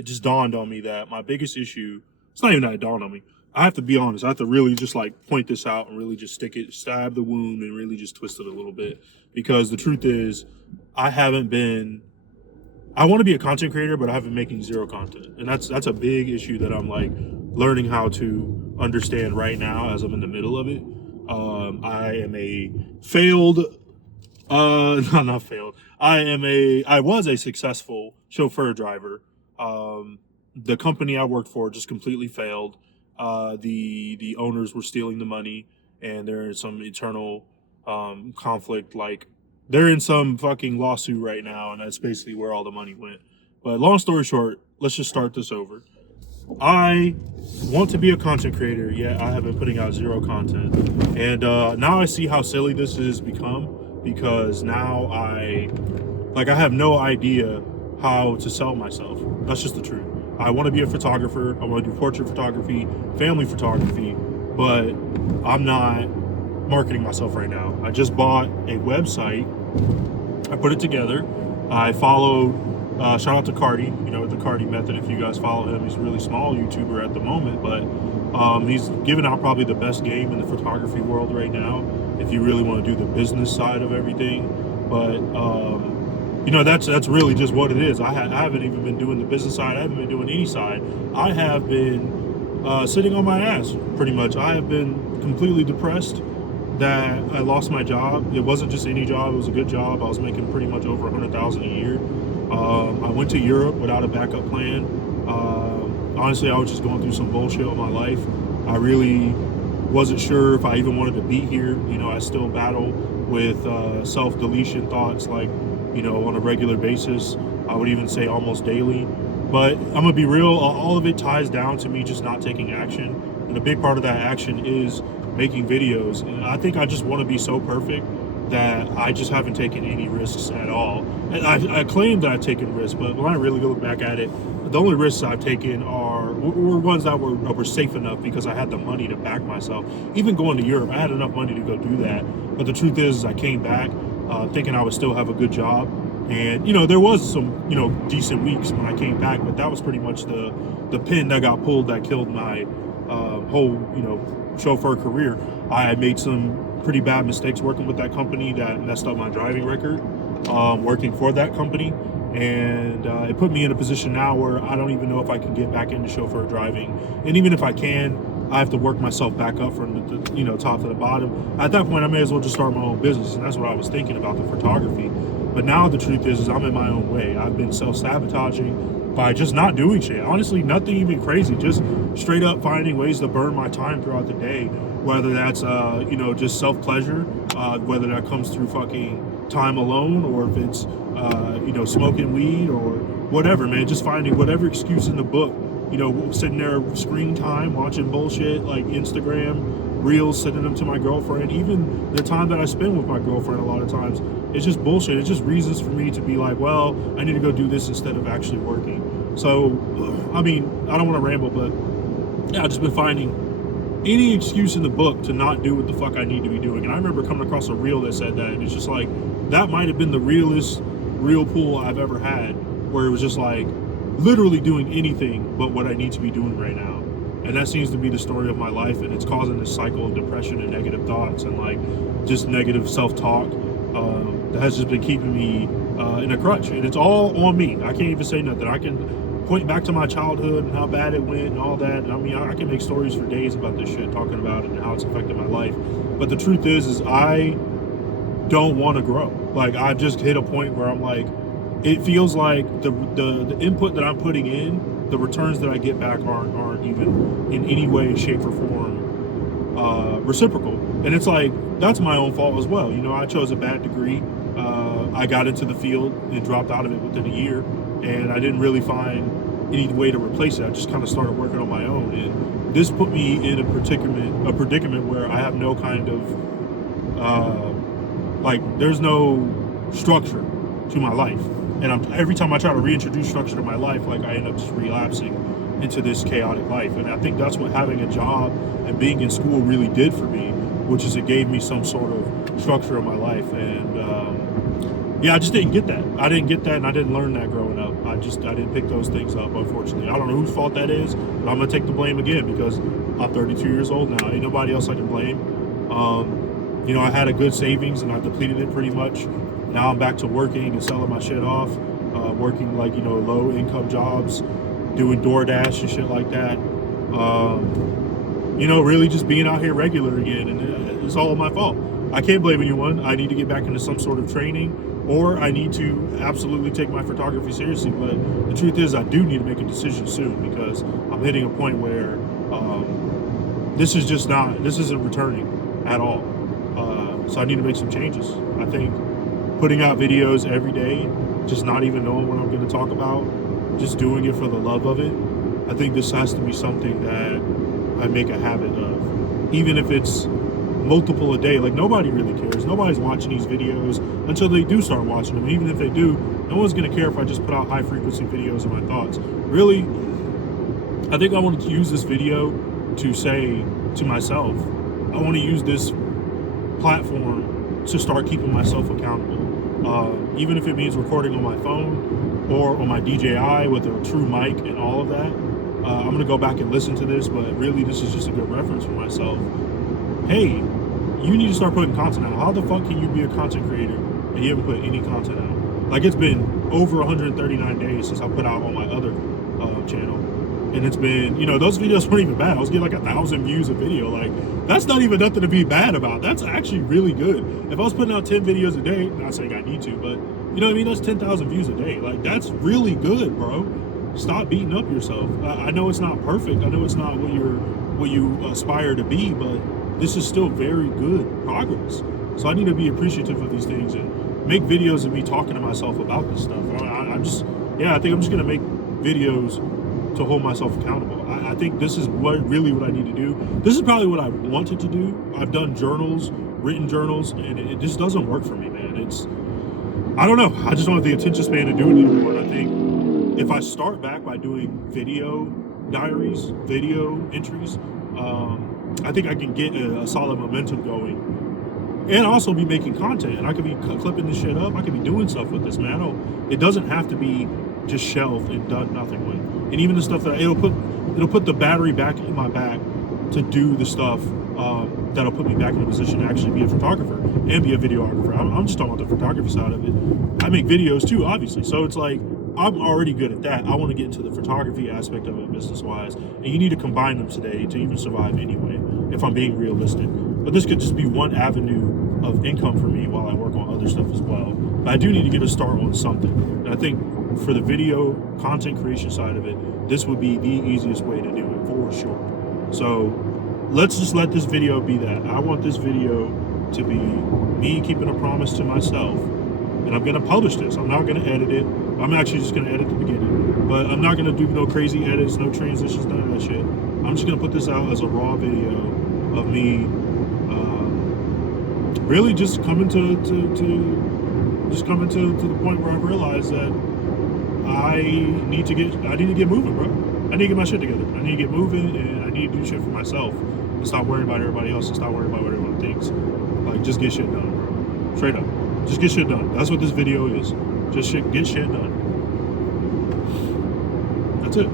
it just dawned on me that my biggest issue, it's not even that it dawned on me. I have to be honest. I have to really just like point this out and really just stab the wound and really just twist it a little bit. Because the truth is, I haven't been, I want to be a content creator, but I've been making zero content. And that's a big issue that I'm like learning how to understand right now as I'm in the middle of it. I am a failed, no, not failed. I was a successful chauffeur driver. The company I worked for just completely failed. The owners were stealing the money, and they're in some eternal conflict. Like they're in some fucking lawsuit right now, and that's basically where all the money went. But long story short, let's just start this over. I want to be a content creator, yet I have been putting out zero content. And now I see how silly this has become, because now I have no idea how to sell myself. That's just the truth. I want to be a photographer. I want to do portrait photography, family photography, but I'm not marketing myself right now. I just bought a website. I put it together. I followed, shout out to Cardi, the Cardi method. If you guys follow him, he's a really small YouTuber at the moment, but he's giving out probably the best game in the photography world right now, if you really want to do the business side of everything. But that's really just what it is. I haven't even been doing the business side. I haven't been doing any side. I have been sitting on my ass, pretty much. I have been completely depressed that I lost my job. It wasn't just any job. It was a good job. I was making pretty much over $100,000 a year. I went to Europe without a backup plan. Honestly, I was just going through some bullshit with my life. I really wasn't sure if I even wanted to be here. I still battle with self-deletion thoughts, like, on a regular basis. I would even say almost daily. But I'm gonna be real, all of it ties down to me just not taking action. And a big part of that action is making videos. And I think I just want to be so perfect that I just haven't taken any risks at all. And I claim that I've taken risks, but when I really look back at it, the only risks I've taken were ones that were safe enough because I had the money to back myself. Even going to Europe, I had enough money to go do that. But the truth is I came back thinking I would still have a good job. And, there was some, decent weeks when I came back, but that was pretty much the pin that got pulled that killed my whole, chauffeur career. I had made some pretty bad mistakes working with that company that messed up my driving record, working for that company. And it put me in a position now where I don't even know if I can get back into chauffeur driving. And even if I can, I have to work myself back up from the top to the bottom. At that point, I may as well just start my own business. And that's what I was thinking about the photography. But now the truth is I'm in my own way. I've been self-sabotaging by just not doing shit. Honestly, nothing even crazy. Just straight up finding ways to burn my time throughout the day. Whether that's, just self-pleasure, whether that comes through fucking time alone, or if it's, smoking weed or whatever, man. Just finding whatever excuse in the book. Sitting there screen time, watching bullshit like Instagram reels, sending them to my girlfriend. Even the time that I spend with my girlfriend a lot of times, it's just bullshit. It's just reasons for me to be like, well, I need to go do this instead of actually working. So, I don't want to ramble, but yeah, I've just been finding any excuse in the book to not do what the fuck I need to be doing. And I remember coming across a reel that said that, and it's just like, that might have been the realest reel pull I've ever had, where it was just like, literally doing anything but what I need to be doing right now. And that seems to be the story of my life, and it's causing this cycle of depression and negative thoughts and like just negative self-talk that has just been keeping me in a crutch. And it's all on me. I can't even say nothing. I can point back to my childhood and how bad it went and all that. And I can make stories for days about this shit, talking about it and how it's affected my life. But the truth is I don't want to grow. Like, I've just hit a point where I'm like, it feels like the input that I'm putting in, the returns that I get back aren't even in any way, shape, or form reciprocal. And it's like, that's my own fault as well. I chose a bad degree. I got into the field and dropped out of it within a year, and I didn't really find any way to replace it. I just kind of started working on my own, and this put me in a predicament where I have no kind of there's no structure to my life. And every time I try to reintroduce structure to my life, like, I end up just relapsing into this chaotic life. And I think that's what having a job and being in school really did for me, which is it gave me some sort of structure in my life. And I just didn't get that. I didn't get that, and I didn't learn that growing up. I I didn't pick those things up, unfortunately. I don't know whose fault that is, but I'm gonna take the blame again because I'm 32 years old now. Ain't nobody else I can blame. You know, I had a good savings and I depleted it pretty much. Now I'm back to working and selling my shit off, working like, you know, low income jobs, doing DoorDash and shit like that. You know, really just being out here regular again, and it's all my fault. I can't blame anyone. I need to get back into some sort of training, or I need to absolutely take my photography seriously. But the truth is, I do need to make a decision soon because I'm hitting a point where this isn't returning at all. So I need to make some changes. I think putting out videos every day, just not even knowing what I'm going to talk about, just doing it for the love of it, I think this has to be something that I make a habit of. Even if it's multiple a day, like nobody really cares. Nobody's watching these videos until they do start watching them. Even if they do, no one's going to care if I just put out high frequency videos of my thoughts. Really, I think I wanted to use this video to say to myself, I want to use this platform to start keeping myself accountable. Even if it means recording on my phone or on my DJI with a true mic and all of that. I'm going to go back and listen to this, but really this is just a good reference for myself. Hey, you need to start putting content out. How the fuck can you be a content creator and you haven't put any content out? Like, it's been over 139 days since I put out on my other channel. And it's been, you know, those videos weren't even bad. I was getting like 1,000 views a video. Like, that's not even nothing to be bad about. That's actually really good. If I was putting out 10 videos a day, not saying I need to, but you know what I mean? That's 10,000 views a day. Like, that's really good, bro. Stop beating up yourself. I know it's not perfect. I know it's not what you aspire to be, but this is still very good progress. So I need to be appreciative of these things and make videos of me talking to myself about this stuff. I think I'm just gonna make videos to hold myself accountable. I think this is what I need to do. This is probably what I wanted to do. I've done journals, written journals, and it just doesn't work for me, man. I don't know. I just don't have the attention span to do it anymore. And I think if I start back by doing video diaries, video entries, I think I can get a solid momentum going and also be making content. And I could be clipping this shit up. I could be doing stuff with this, man. It doesn't have to be just shelved and done nothing with. And even the stuff that it'll put the battery back in my back to do the stuff that'll put me back in a position to actually be a photographer and be a videographer. I'm just talking about the photography side of it. I make videos too, obviously. So it's like, I'm already good at that. I want to get into the photography aspect of it business-wise. And you need to combine them today to even survive anyway, if I'm being realistic. But this could just be one avenue of income for me while I work on other stuff as well. But I do need to get a start on something. And I think for the video content creation side of it, this would be the easiest way to do it for sure. So let's just let this video be that. I want this video to be me keeping a promise to myself. And I'm going to publish this. I'm not going to edit it. I'm actually just going to edit the beginning. But I'm not going to do no crazy edits, no transitions, none of that shit. I'm just going to put this out as a raw video of me really just coming to the point where I realize that I need to get moving, bro. I need to get my shit together. I need to get moving, and I need to do shit for myself and stop worrying about everybody else and stop worrying about what everyone thinks. Like, just get shit done, bro. Straight up. Just get shit done. That's what this video is. Just get shit done. That's it.